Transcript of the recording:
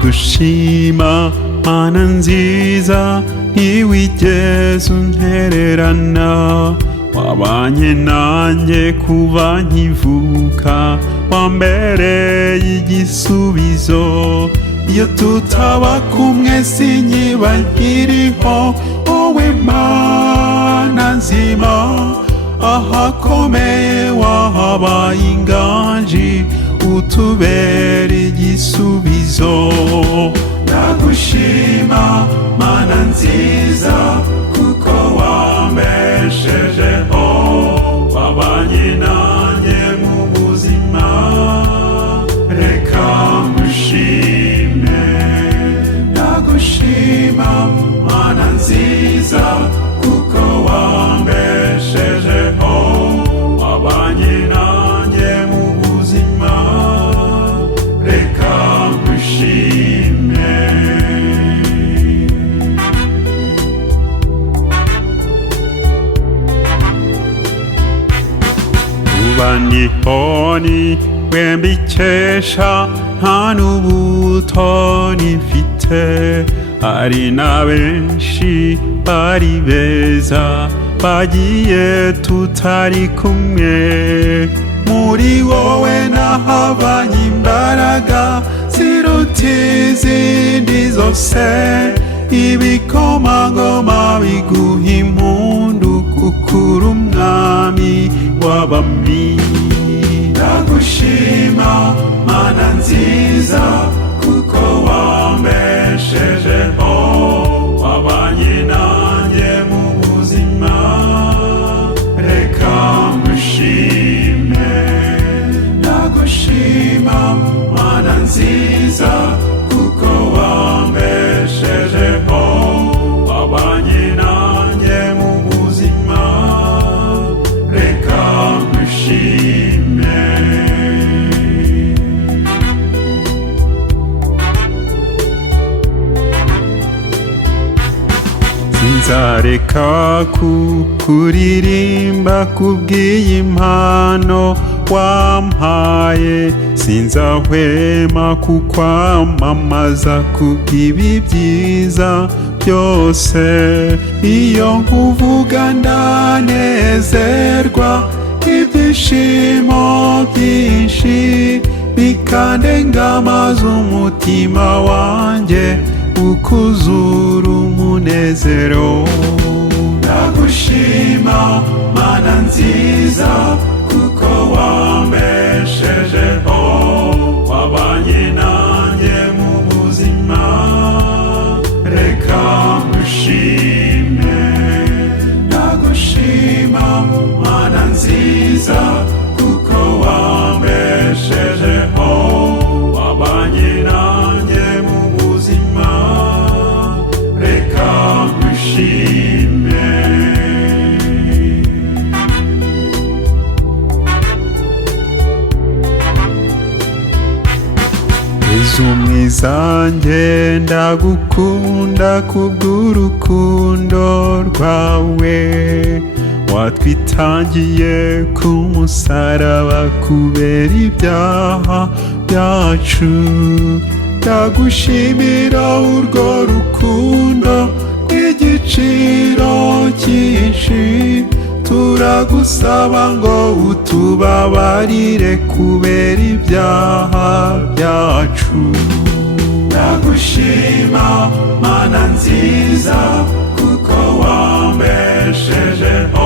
ndagushima mana nziza ntiwigeze untererana wabanye nanjye kuva nkivuka wambereye igisubizo iyo tutaba kumwe sinkiba nkiriho wowe mana nzima ahakomeye wahabaye inganji utubera igisubizo ndagushima mana nziza kuko wambeshejeho wabanye nanjye mu buzima reka ngushime ndagushima mana nziza kuko wambeshejeho wabanye nanjye mu buzima reka ngushime kuba ndihoni wembikesha nta n'ubutoni mfite hari na benshi bari beza bagiye tutari kumwe muri wowe nahabanye imbaraga ziruta izindi zose ibikomangoma biguha impundu kuko uri umwami w'abami ndagushima mana nziza kuko wambeshejeho wabanye nanjye mu buzima reka ngushime ndagushima mana nziza kuko wambeshejeho wabanye nanjye mu buzima reka ngushime sinzareka kuririmba kubw'iyi mpano wampaye sinzahwema kukwamamaza kubw'ibi byiza byose iyo nkuvuga ndanezerwa ibyishimo byinshi bikandenga amazi umutima wanjye ukuzura umunezero ndagushima mana nziza kuko wambeshejeho wabanye nanjye mu buzima reka ngushime ndagushima mana nziza kuko wambeshejeho wabanye nanjye mu buzima reka ngushime Yesu mwiza njye ndagukunda kubw'urukundo rwawe watwitangiye ku musaraba kubera ibyaha byacu ndagushimira urwo rukundo rw'igiciro cyinshi turagusaba ngo utubabarire kubera ibyaha byacu ndagushima mana nziza kuko wambeshejeho